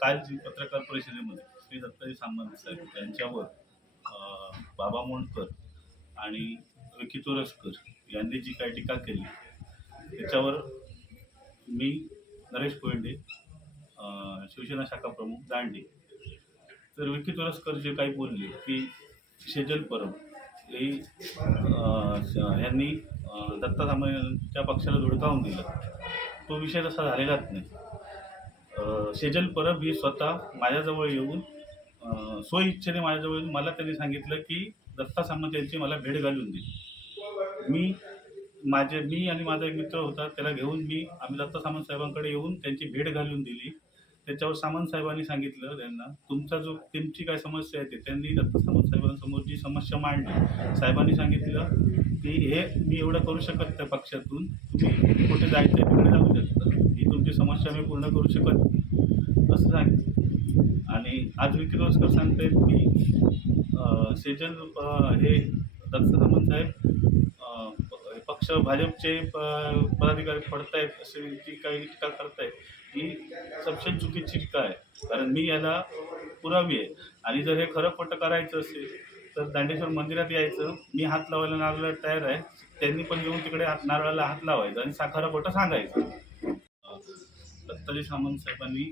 काल जी पत्रकार परिषदेमध्ये श्री दत्ताजी सामंत साहेब यांच्यावर बाबा मोंडकर आणि विकी तोरसकर यांनी जी काही टीका केली त्याच्यावर मी नरेश कोयंडे शिवसेना शाखा प्रमुख दांडे तर विकी तोरसकर जे काही बोलले की शेजल परब हे यांनी दत्ता सामंतच्या पक्षाला धुडकावून दिलं. तो विषय तसा झालेलाच नाही. सेजल शेजल परब ही स्वतः माझ्याजवळ येऊन अं, स्वइच्छेने माझ्याजवळ येऊन मला त्यांनी सांगितलं की दत्ता सामंत यांची मला भेट घालून दे. मी माझे मी आणि माझा एक मित्र होता त्याला घेऊन मी आम्ही दत्ता सामंत साहेबांकडे येऊन त्यांची भेट घालून दिली. त्याच्यावर सामंत साहेबांनी सांगितलं त्यांना तुमचा जो तुमची काय समस्या आहे ते त्यांनी दत्ता सामंत साहेबांसमोर जी समस्या मांडली साहेबांनी सांगितलं की हे मी एवढं करू शकत त्या पक्षातून तुम्ही कुठे जायचं आहे तिकडे तुमची मी पूर्ण करू शकत नाही. असं सांगितलं आणि आज विकी रोजकर सांगतायत की सेजल हे दत्त आहे साहेब पक्ष भाजपचे प- पदाधिकारी पडतायत असे जी काही टीका करतायत ही सबसे चुकीची टीका आहे. कारण मी याला पुरावी आहे. आणि जर हे खरं खोटं करायचं असेल तर दांडेश्वर मंदिरात यायचं. मी हात लावायला नारळाला तयार आहे. त्यांनी पण येऊन तिकडे हात नारळाला हात लावायचा आणि साखरा खोटं सांगायचं. सत्ताजी सामंत साहेबांनी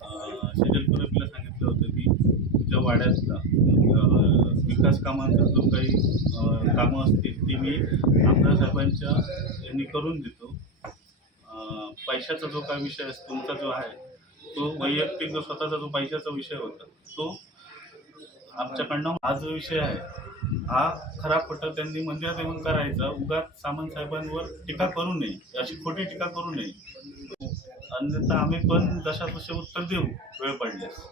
अं, शेजल सांगितलं होतं की तुझ्या वाड्यातला विकास कामांचा जो काही कामं असतील ती मी आमदार साहेबांच्या यांनी करून देतो. पैशाचा जो काही विषय असतो तुमचा जो आहे तो वैयक्तिक जो स्वतःचा जो पैशाचा विषय होता तो आमच्याकडनं हा जो विषय आहे हा खरा खोटा त्यांनी मंदिरात येऊन करायचा उगाच सामंत साहेबांवर टीका करू नये अशी खोटी टीका करू नये. अन्यथा आम्ही पण जशा तसे उत्तर देऊ वेळ पडल्यास.